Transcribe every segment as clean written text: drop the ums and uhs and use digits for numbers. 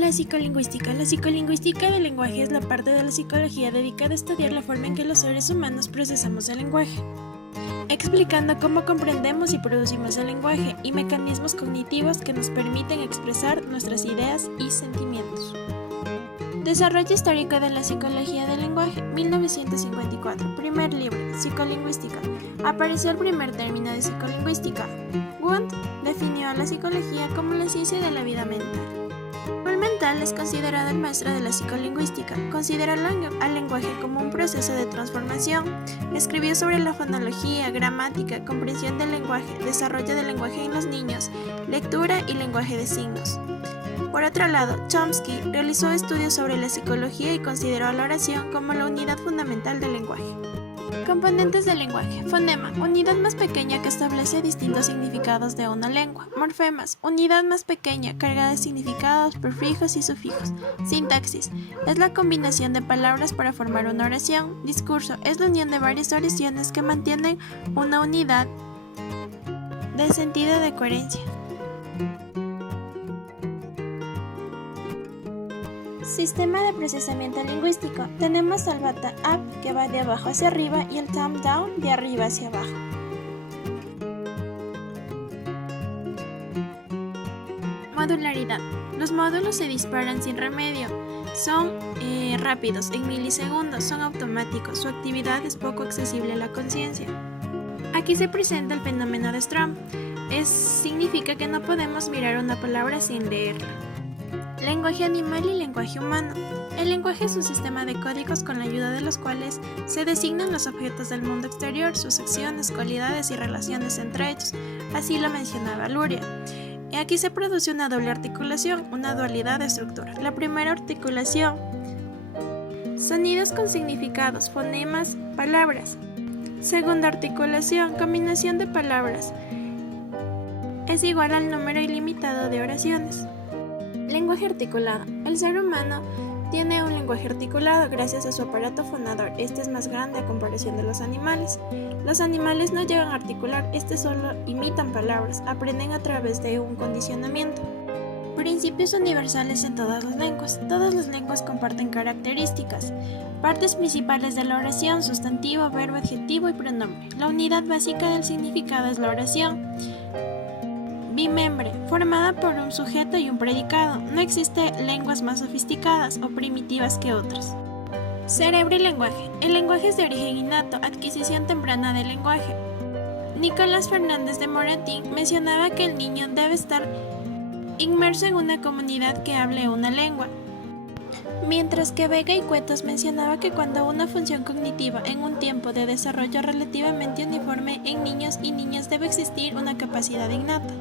La psicolingüística. La psicolingüística del lenguaje es la parte de la psicología dedicada a estudiar la forma en que los seres humanos procesamos el lenguaje, explicando cómo comprendemos y producimos el lenguaje y mecanismos cognitivos que nos permiten expresar nuestras ideas y sentimientos. Desarrollo histórico de la psicología del lenguaje, 1954. Primer libro, Psicolingüística. Apareció el primer término de psicolingüística. Wundt definió a la psicología como la ciencia de la vida mental. El mental es considerado el maestro de la psicolingüística. Considera al lenguaje como un proceso de transformación. Escribió sobre la fonología, gramática, comprensión del lenguaje, desarrollo del lenguaje en los niños, lectura y lenguaje de signos. Por otro lado, Chomsky realizó estudios sobre la psicología y consideró a la oración como la unidad fundamental del lenguaje. Componentes del lenguaje. Fonema, unidad más pequeña que establece distintos significados de una lengua. Morfemas, unidad más pequeña, cargada de significados, prefijos y sufijos. Sintaxis, es la combinación de palabras para formar una oración. Discurso, es la unión de varias oraciones que mantienen una unidad de sentido de coherencia. Sistema de procesamiento lingüístico. Tenemos al bottom-up, que va de abajo hacia arriba, y el top-down, de arriba hacia abajo. Modularidad. Los módulos se disparan sin remedio. Son rápidos, en milisegundos, son automáticos. Su actividad es poco accesible a la conciencia. Aquí se presenta el fenómeno de Strom. Significa que no podemos mirar una palabra sin leerla. Lenguaje animal y lenguaje humano. El lenguaje es un sistema de códigos con la ayuda de los cuales se designan los objetos del mundo exterior, sus acciones, cualidades y relaciones entre ellos. Así lo mencionaba Luria. Aquí se produce una doble articulación, una dualidad de estructura. La primera articulación: sonidos con significados, fonemas, palabras. Segunda articulación: combinación de palabras. Es igual al número ilimitado de oraciones. Lenguaje articulado. El ser humano tiene un lenguaje articulado gracias a su aparato fonador. Este es más grande a comparación de los animales. Los animales no llegan a articular, solo imitan palabras, aprenden a través de un condicionamiento. Principios universales en todas las lenguas. Todas las lenguas comparten características. Partes principales de la oración: sustantivo, verbo, adjetivo y pronombre. La unidad básica del significado es la oración. Bimembre, formada por un sujeto y un predicado. No existen lenguas más sofisticadas o primitivas que otras. Cerebro y lenguaje. El lenguaje es de origen innato, adquisición temprana del lenguaje. Nicolás Fernández de Moratín mencionaba que el niño debe estar inmerso en una comunidad que hable una lengua, mientras que Vega y Cuetos mencionaba que cuando una función cognitiva en un tiempo de desarrollo relativamente uniforme en niños y niñas debe existir una capacidad innata.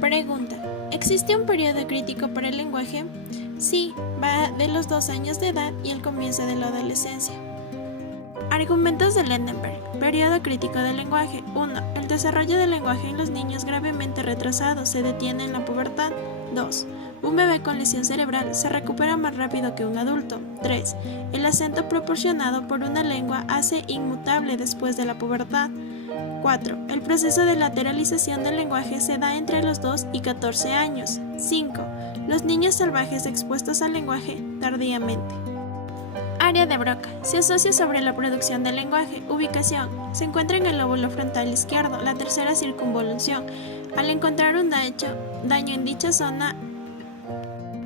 Pregunta: ¿existe un periodo crítico para el lenguaje? Sí, va de los 2 años de edad y el comienzo de la adolescencia. Argumentos de Lendenberg. Periodo crítico del lenguaje. 1. El desarrollo del lenguaje en los niños gravemente retrasado se detiene en la pubertad. 2. Un bebé con lesión cerebral se recupera más rápido que un adulto. 3. El acento proporcionado por una lengua hace inmutable después de la pubertad. 4. El proceso de lateralización del lenguaje se da entre los 2 y 14 años. 5. Los niños salvajes expuestos al lenguaje tardíamente. Área de Broca. Se asocia sobre la producción del lenguaje. Ubicación. Se encuentra en el lóbulo frontal izquierdo, la tercera circunvolución. Al encontrar un daño en dicha zona,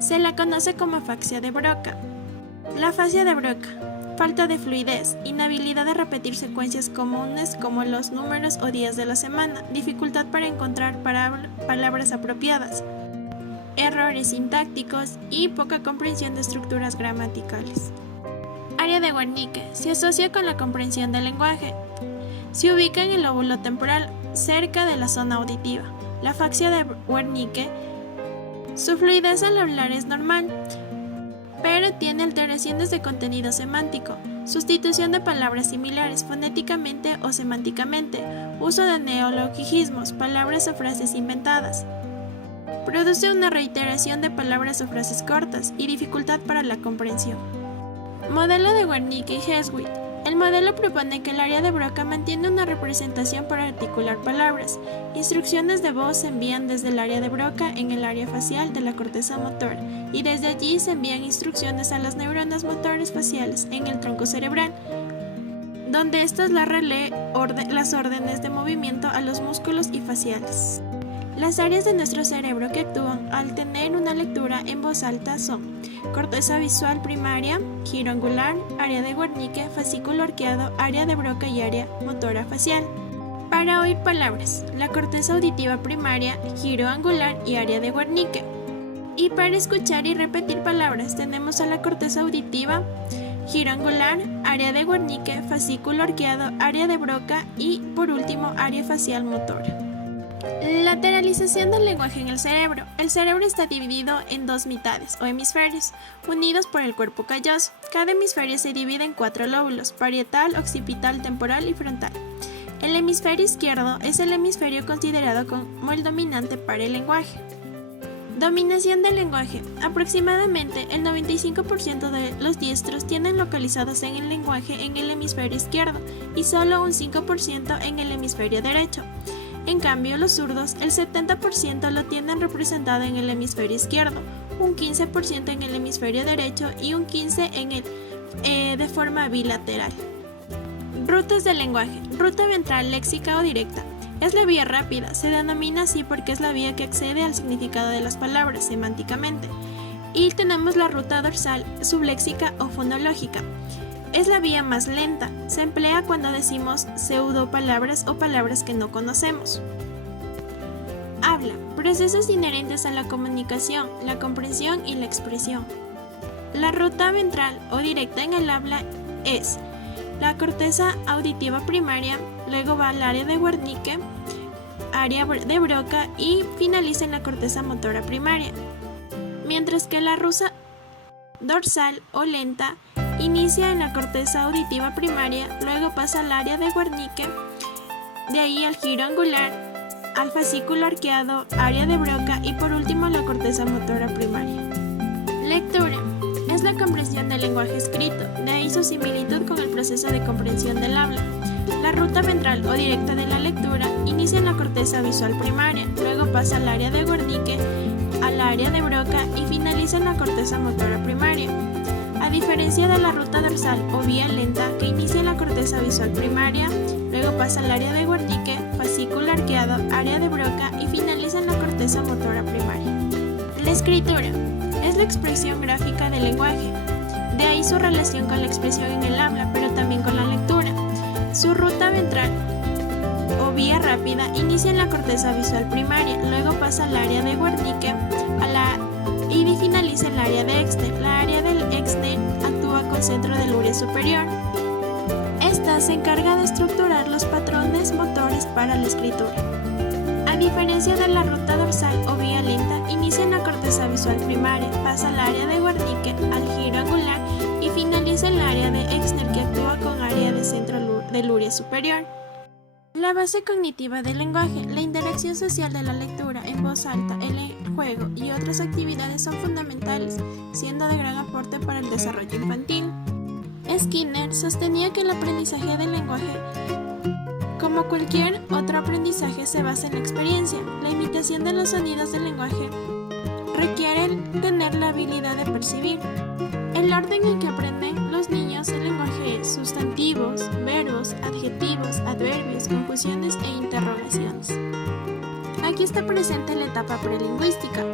se la conoce como afasia de Broca. La afasia de Broca: falta de fluidez, inhabilidad de repetir secuencias comunes como los números o días de la semana, dificultad para encontrar palabras apropiadas, errores sintácticos y poca comprensión de estructuras gramaticales. Área de Wernicke. Se asocia con la comprensión del lenguaje. Se ubica en el lóbulo temporal, cerca de la zona auditiva. La afasia de Wernicke: su fluidez al hablar es normal, pero tiene alteraciones de contenido semántico, sustitución de palabras similares fonéticamente o semánticamente, uso de neologismos, palabras o frases inventadas. Produce una reiteración de palabras o frases cortas y dificultad para la comprensión. Modelo de Wernicke y Hewitt. El modelo propone que el área de Broca mantiene una representación para articular palabras. Instrucciones de voz se envían desde el área de Broca en el área facial de la corteza motora y desde allí se envían instrucciones a las neuronas motores faciales en el tronco cerebral, donde éstas las relee las órdenes de movimiento a los músculos y faciales. Las áreas de nuestro cerebro que actúan al tener una lectura en voz alta son corteza visual primaria, giro angular, área de Wernicke, fascículo arqueado, área de Broca y área motora facial. Para oír palabras, la corteza auditiva primaria, giro angular y área de Wernicke. Y para escuchar y repetir palabras tenemos a la corteza auditiva, giro angular, área de Wernicke, fascículo arqueado, área de Broca y, por último, área facial motora. Lateralización del lenguaje en el cerebro. El cerebro está dividido en dos mitades o hemisferios, unidos por el cuerpo calloso. Cada hemisferio se divide en 4 lóbulos: parietal, occipital, temporal y frontal. El hemisferio izquierdo es el hemisferio considerado como el dominante para el lenguaje. Dominación del lenguaje. Aproximadamente el 95% de los diestros tienen localizados en el lenguaje en el hemisferio izquierdo y solo un 5% en el hemisferio derecho. En cambio, los zurdos, el 70% lo tienen representado en el hemisferio izquierdo, un 15% en el hemisferio derecho y un 15% de forma bilateral. Rutas del lenguaje. Ruta ventral léxica o directa. Es la vía rápida, se denomina así porque es la vía que accede al significado de las palabras semánticamente. Y tenemos la ruta dorsal subléxica o fonológica. Es la vía más lenta, se emplea cuando decimos pseudopalabras o palabras que no conocemos. Habla, procesos inherentes a la comunicación, la comprensión y la expresión. La ruta ventral o directa en el habla es la corteza auditiva primaria, luego va al área de Wernicke, área de Broca y finaliza en la corteza motora primaria. Mientras que la ruta dorsal o lenta inicia en la corteza auditiva primaria, luego pasa al área de Wernicke, de ahí al giro angular, al fascículo arqueado, área de Broca y por último la corteza motora primaria. Lectura. Es la comprensión del lenguaje escrito, de ahí su similitud con el proceso de comprensión del habla. La ruta ventral o directa de la lectura inicia en la corteza visual primaria, luego pasa al área de Wernicke, al área de Broca y finaliza en la corteza motora primaria. A diferencia de la ruta dorsal o vía lenta que inicia en la corteza visual primaria, luego pasa al área de Wernicke, fascículo arqueado, área de Broca y finaliza en la corteza motora primaria. La escritura es la expresión gráfica del lenguaje, de ahí su relación con la expresión en el habla, pero también con la lectura. Su ruta ventral o vía rápida inicia en la corteza visual primaria, luego pasa al área de Wernicke y finaliza en el área de Exner. La área del Exner actúa con centro del urea superior. Esta se encarga de estructurar los patrones motores para la escritura. A diferencia de la ruta dorsal o vía lenta, inicia en la corteza visual primaria, pasa al área de Wernicke, al giro angular y finaliza en el área de Exner que actúa con área de centro del urea superior. La base cognitiva del lenguaje, la interacción social de la lectura en voz alta, el juego y otras actividades son fundamentales, siendo de gran aporte para el desarrollo infantil. Skinner sostenía que el aprendizaje del lenguaje, como cualquier otro aprendizaje, se basa en la experiencia. La imitación de los sonidos del lenguaje requiere tener la habilidad de percibir. El orden en que aprenden los niños el lenguaje es sustantivos, verbos, adjetivos, adverbios, conjunciones e interrogaciones. Aquí está presente la etapa prelingüística.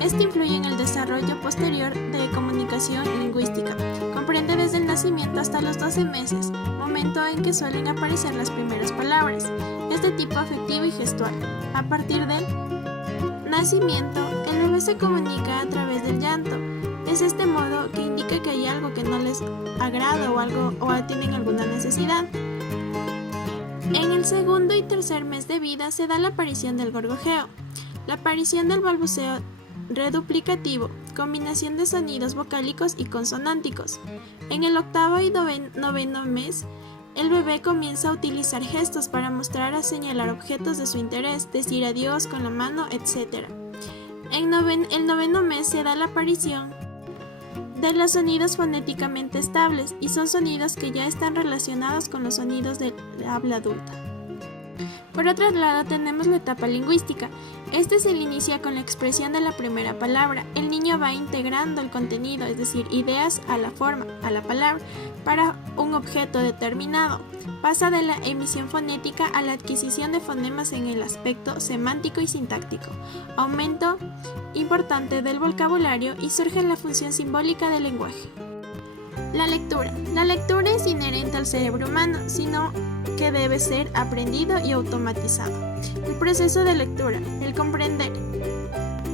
Esta influye en el desarrollo posterior de comunicación lingüística. Comprende desde el nacimiento hasta los 12 meses, momento en que suelen aparecer las primeras palabras. Es de tipo afectivo y gestual. A partir del nacimiento, el bebé se comunica a través del llanto. Es este modo que indica que hay algo que no les agrada o tienen alguna necesidad. En el segundo y tercer mes de vida se da la aparición del gorgojeo, la aparición del balbuceo reduplicativo, combinación de sonidos vocálicos y consonánticos. En el octavo y noveno mes, el bebé comienza a utilizar gestos para mostrar o señalar objetos de su interés, decir adiós con la mano, etc. En el noveno mes se da la aparición de los sonidos fonéticamente estables y son sonidos que ya están relacionados con los sonidos del habla adulta. Por otro lado tenemos la etapa lingüística. Este se inicia con la expresión de la primera palabra. El niño va integrando el contenido, es decir, ideas a la forma, a la palabra, para un objeto determinado. Pasa de la emisión fonética a la adquisición de fonemas en el aspecto semántico y sintáctico. Aumento importante del vocabulario y surge la función simbólica del lenguaje. La lectura. La lectura es inherente al cerebro humano, sino que debe ser aprendido y automatizado. El proceso de lectura, el comprender.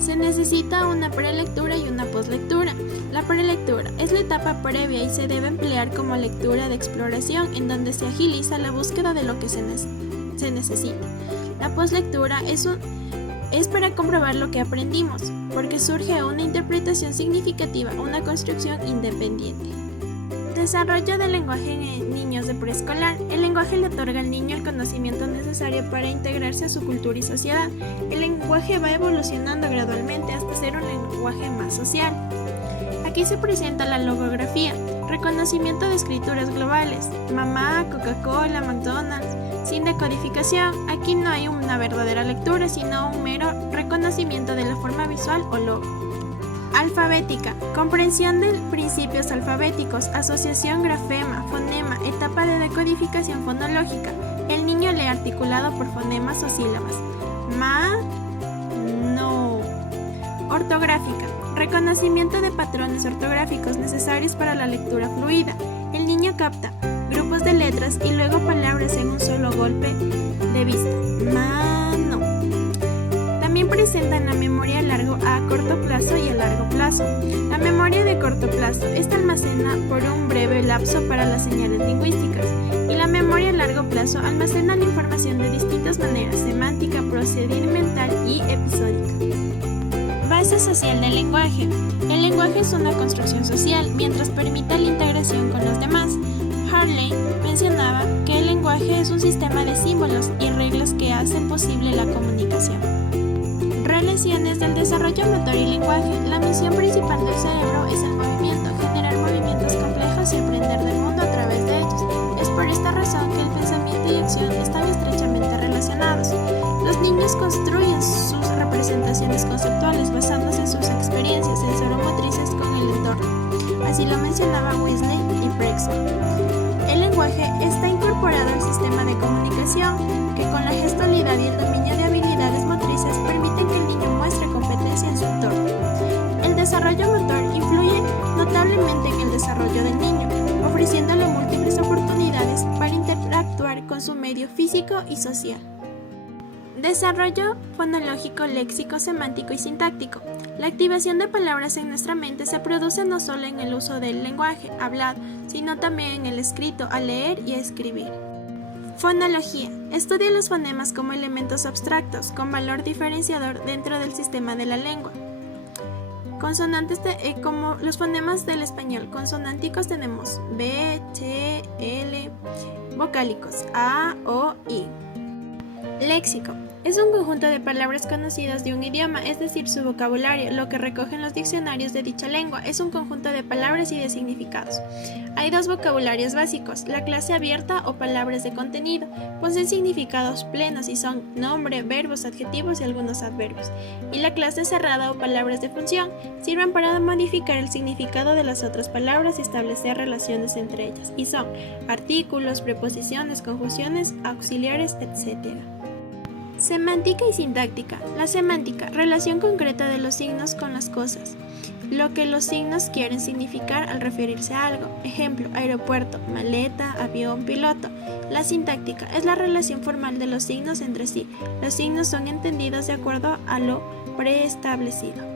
Se necesita una prelectura y una poslectura. La prelectura es la etapa previa y se debe emplear como lectura de exploración en donde se agiliza la búsqueda de lo que se necesita. La poslectura es para comprobar lo que aprendimos, porque surge una interpretación significativa, una construcción independiente. Desarrollo del lenguaje en niños de preescolar. El lenguaje le otorga al niño el conocimiento necesario para integrarse a su cultura y sociedad. El lenguaje va evolucionando gradualmente hasta ser un lenguaje más social. Aquí se presenta la logografía, reconocimiento de escrituras globales, mamá, Coca-Cola, McDonald's, sin decodificación. Aquí no hay una verdadera lectura, sino un mero reconocimiento de la forma visual o logo. Alfabética, comprensión de principios alfabéticos, asociación grafema, fonema, etapa de decodificación fonológica. El niño lee articulado por fonemas o sílabas. Ma, no. Ortográfica, reconocimiento de patrones ortográficos necesarios para la lectura fluida. El niño capta grupos de letras y luego palabras en un solo golpe de vista. Mano. También presentan la memoria a corto plazo y a largo plazo. La memoria de corto plazo esta almacena por un breve lapso para las señales lingüísticas y la memoria a largo plazo almacena la información de distintas maneras, semántica, procedimental y episódica. Base social del lenguaje. El lenguaje es una construcción social mientras permita la integración con los demás. Harley mencionaba que el lenguaje es un sistema de símbolos y reglas que hacen posible la comunicación. Relaciones del desarrollo motor y lenguaje. La misión principal del cerebro es el movimiento, generar movimientos complejos y aprender del mundo a través de ellos. Es por esta razón que el pensamiento y acción están estrechamente relacionados. Los niños construyen sus representaciones conceptuales basándose en sus experiencias sensoromotrices con el entorno. Así lo mencionaba Wesley y Brexton. El lenguaje está incorporado al sistema de comunicación que con la gestualidad y el dominio de habilidades motrices permiten que el niño muestre competencia en su entorno. El desarrollo motor influye notablemente en el desarrollo del niño, ofreciéndole múltiples oportunidades para interactuar con su medio físico y social. Desarrollo fonológico, léxico, semántico y sintáctico. La activación de palabras en nuestra mente se produce no solo en el uso del lenguaje hablado, sino también en el escrito, a leer y a escribir. Fonología. Estudia los fonemas como elementos abstractos, con valor diferenciador dentro del sistema de la lengua. Consonantes como los fonemas del español. Consonánticos tenemos B, T, L. Vocálicos A, O, I. Léxico. Es un conjunto de palabras conocidas de un idioma, es decir, su vocabulario, lo que recogen los diccionarios de dicha lengua. Es un conjunto de palabras y de significados. Hay dos vocabularios básicos, la clase abierta o palabras de contenido. Poseen significados plenos y son nombre, verbos, adjetivos y algunos adverbios. Y la clase cerrada o palabras de función sirven para modificar el significado de las otras palabras y establecer relaciones entre ellas. Y son artículos, preposiciones, conjunciones, auxiliares, etc. Semántica y sintáctica. La semántica, relación concreta de los signos con las cosas. Lo que los signos quieren significar al referirse a algo. Ejemplo, aeropuerto, maleta, avión, piloto. La sintáctica es la relación formal de los signos entre sí. Los signos son entendidos de acuerdo a lo preestablecido.